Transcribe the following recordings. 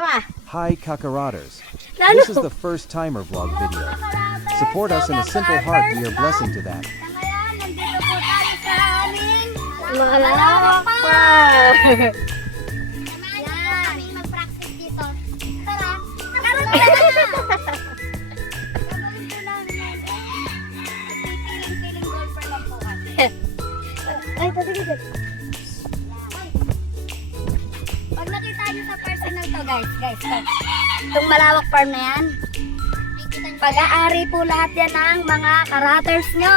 Hi Kakaraters. This is the first timer vlog video. Support us in a simple heart, we are blessing to that. Ngayon, nandito po tayo sa aming Malawak pa. Yan. Mag-practice dito. Tara. Tara na. Gagawin po namin yan. Piling golfer lang po kami. Ay, tati. Pag nakita nyo sa personal to guys. Itong malawak farm na yan. Pag-aari po lahat yan ng mga karaters nyo.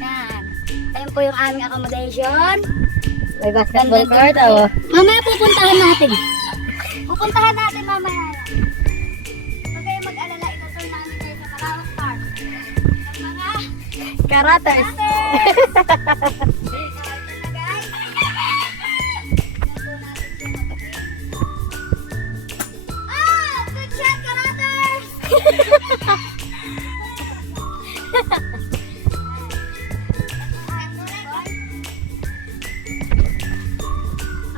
Yan. Ayun po yung aming accommodation. May basketball court, oh. Mamaya pupuntahan natin. Pupuntahan natin mamaya. Huwag kayong mag-alala. Itutur namin kayo sa malawak farm. Ang mga Karaters. karaters.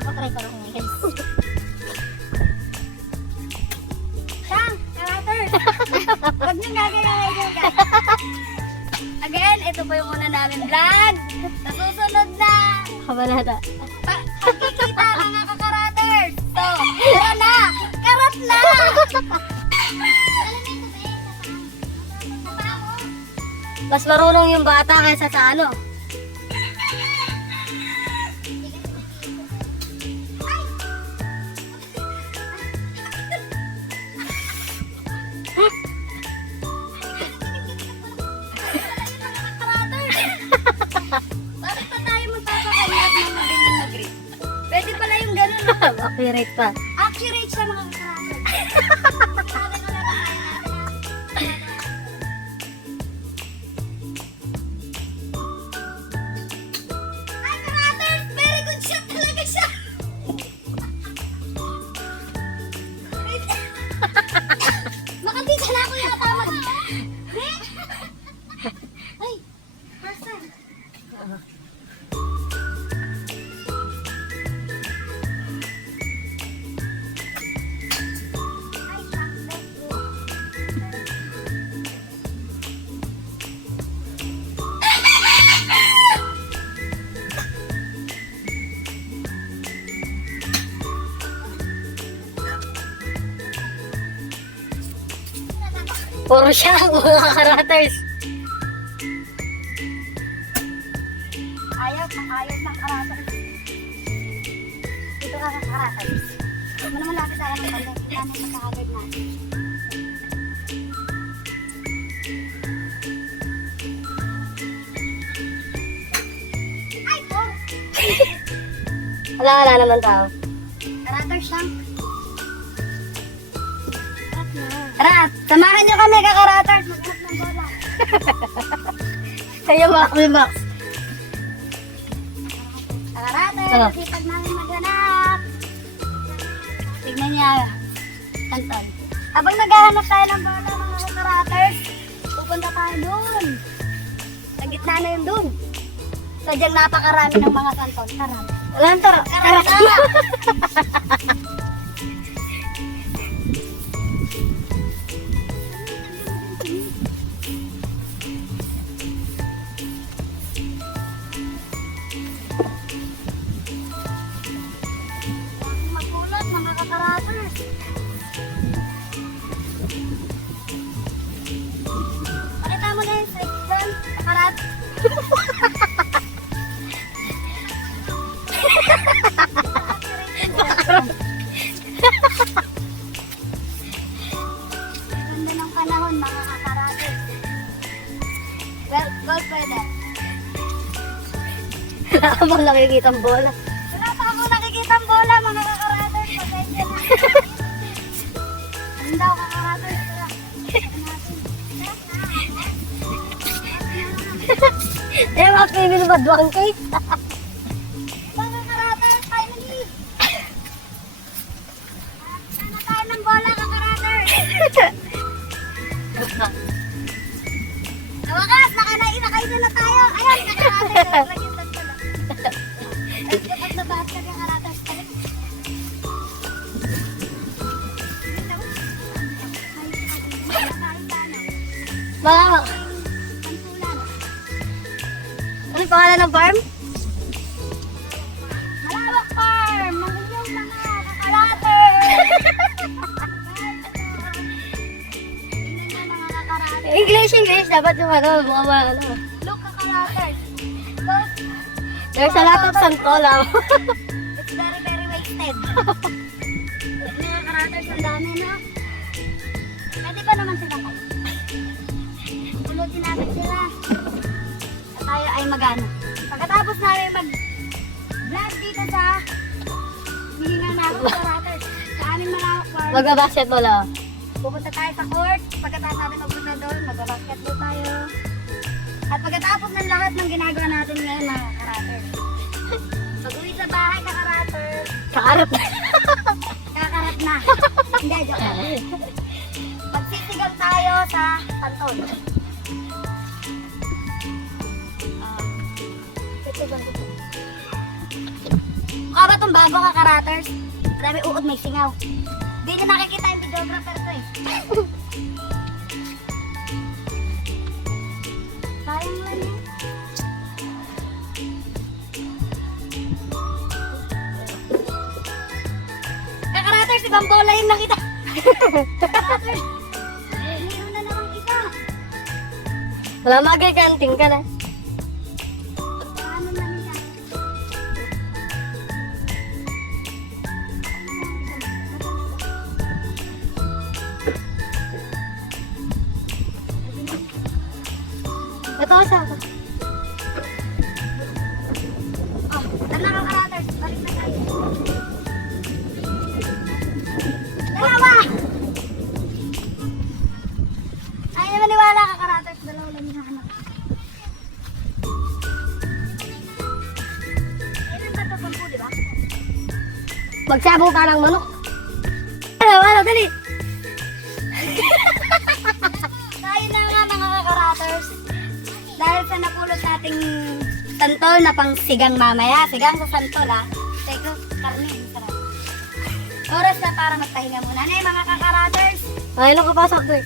Ako try ko rin guys. Siyang, karaters! Huwag niyong gagawin guys. Again, ito po yung una namin vlog. Sa susunod na Kabalata. pagkikita mga kakaraters. So, tara na! Karat na! Mas marunong yung bata kaysa sa ano. Bakit pa tayo magpapakanyat ng magaling na grip? Pwede pala yung ganun. Accurate pa. Accurate siya mga kakaraters. Sabi ko lang kaya natin. Ay, karaters! Very good shot talaga siya! Makapisa na ako yata mag... Ay! First time. Ay, shucks. Puro siya, mga karaters. Ayaw ng karaters. Dito ka ng karaters. Ano naman lapit tayo ng banda. Kita na yung magkakagad natin. Ay, po! Wala naman tao. Karaters lang. Tara, samahan nyo kami kakaraters. Maghanap ng bola. Kaya Max, Max. Karaters, Oh. sipag namin maghanap. Tignan niya. Anton. Habang naghahanap tayo ng bola mga karaters, pupunta tayo doon. Sa gitna na yun doon. Sadyang napakarami ng mga santon. Tara. Tara. Tara. Magulat mga kakaraters. Pakita mo na yung side doon, kakarat. Ganda ng panahon mga kakaraters. Well, goal pwede. Wala ka bang nakikita ang bola? Wala pa ako nakikita ang bola mga kakaraters. Pasensya na. Anong daw kakaraters? Tara. Eh, mga pibili ba duwang cake? Mga kakaraters, finally! Sana tayo ng bola kakaraters. Sa wakas, nakainan na tayo. Ayun, kakaraters. Lagyan sa pala. Dapat na basket yung kakaraters. Malawak. Pantulan. Ano pangalan ng farm? Malawak farm! Mamilyong mga kakarater! Tingnan nyo mga kakarater. English. Dapat yung ano, mga ano. Look kakarater. Look, There's a lot of santola. it's very, very wasted. Mga karaters, ang dami, no? Pwede pa naman sila kayo. Pulutin natin sila. At tayo ay magana. Pagkatapos namin mag-vlog dito sa hihingan natin karaters. Sa aming malawak farm. Magbabasketball ako. Pupunta tayo sa court. Pagkatapos natin magpunta doon, mag-basketball tayo. At pagkatapos ng lahat ng ginagawa natin ngayon, mga karaters. Pag-uwi sa bahay, kakaraters. Kakarap na. Kakarat na. Hindi, joke lang. Magsisigaw tayo sa Pantol. Mukha ba itong bago ka, karaters? Marami uod, may singaw. Hindi nyo nakikita yung videographer ko eh. Sayang lang yun. Kakaraters, ibang bola yung nakita. Kakaraters, meron na namang isa. Wala magaganting ka na. Ano na nila? Ito siya. Oh, tara na kakaraters, balik na tayo. Dalawa! Ay, naman niwala kakaraters, dalawa lang yung hanap. Ayun ba ito, 10, di ba? Magsabong ka ng manok. Ano, dali. Tayo na nga mga kakaraters. Dahil sa napulot nating santol na pang sigang mamaya. Sigang sa santol ha. Teko, karne. Sarap. Oras na para magpahinga muna. Ano mga kakaraters? Ay, ano ka pasok doon?